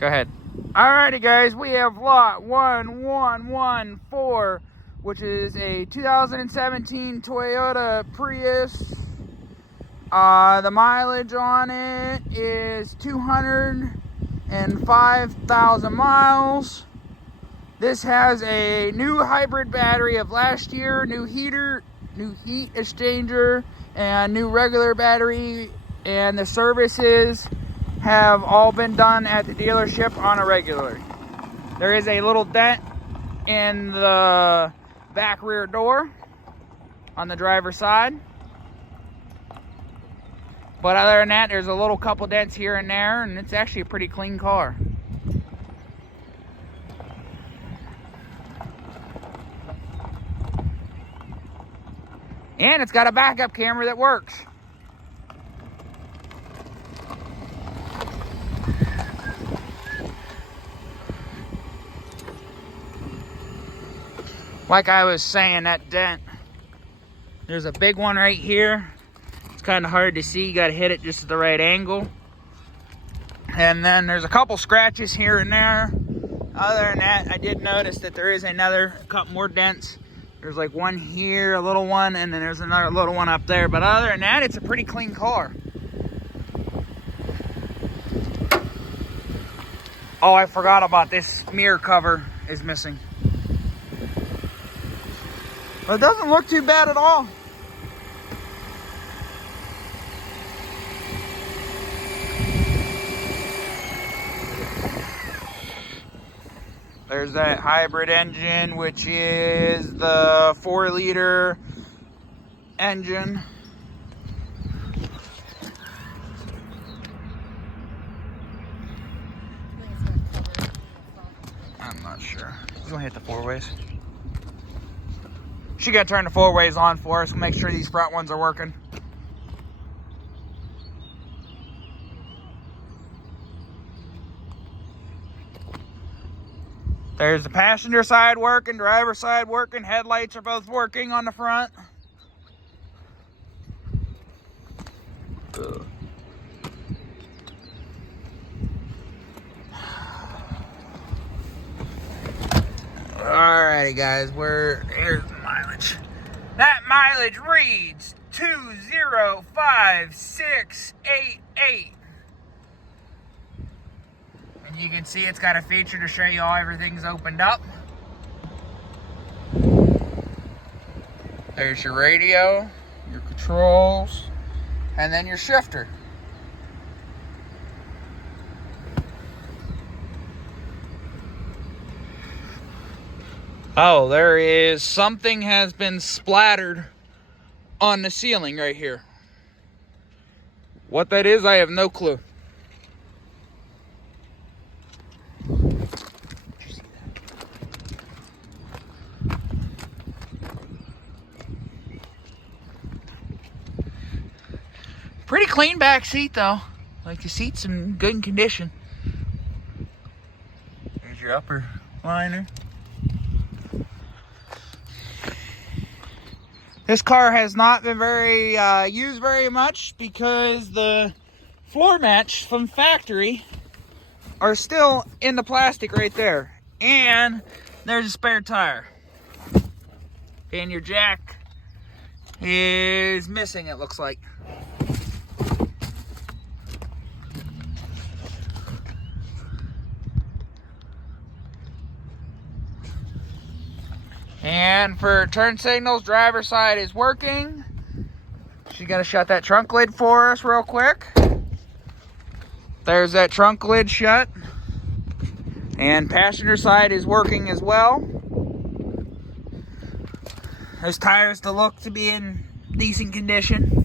Go ahead. Alrighty, guys, we have lot 1114, which is a 2017 Toyota Prius. The mileage on it is 205,000 miles. This has a new hybrid battery of last year, new heater, new heat exchanger, and new regular battery, and the services have all been done at the dealership on a regular. There is a little dent in the back rear door on the driver's side. But other than that, there's a little couple dents here and there, and it's actually a pretty clean car. And it's got a backup camera that works. Like I was saying, that dent, there's a big one right here. It's kind of hard to see. You got to hit it just at the right angle. And then there's a couple scratches here and there. Other than that, I did notice that there is another couple more dents. There's like one here, a little one, and then there's another little one up there. But other than that, it's a pretty clean car. Oh, I forgot about this mirror cover is missing. But it doesn't look too bad at all. There's that hybrid engine, which is the 4-liter engine. I'm not sure. He's gonna hit the 4-ways. She gotta turn the 4-ways on for us. Make sure these front ones are working. There's the passenger side working, driver side working, headlights are both working on the front. Ugh. Alrighty, guys, here's the mileage. That mileage reads 205,688. And you can see it's got a feature to show you all everything's opened up. There's your radio, your controls, and then your shifter. Oh, there is something has been splattered on the ceiling right here. What that is, I have no clue. Pretty clean back seat though. Like the seat's in good condition. There's your upper liner. This car has not been used very much because the floor mats from factory are still in the plastic right there. And there's a spare tire. And your jack is missing, it looks like. And for turn signals, driver side is working. She's gonna shut that trunk lid for us real quick. There's that trunk lid shut. And passenger side is working as well. Those tires still look to be in decent condition.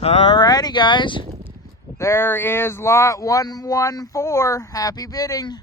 Alrighty, guys. There is lot 114. Happy bidding.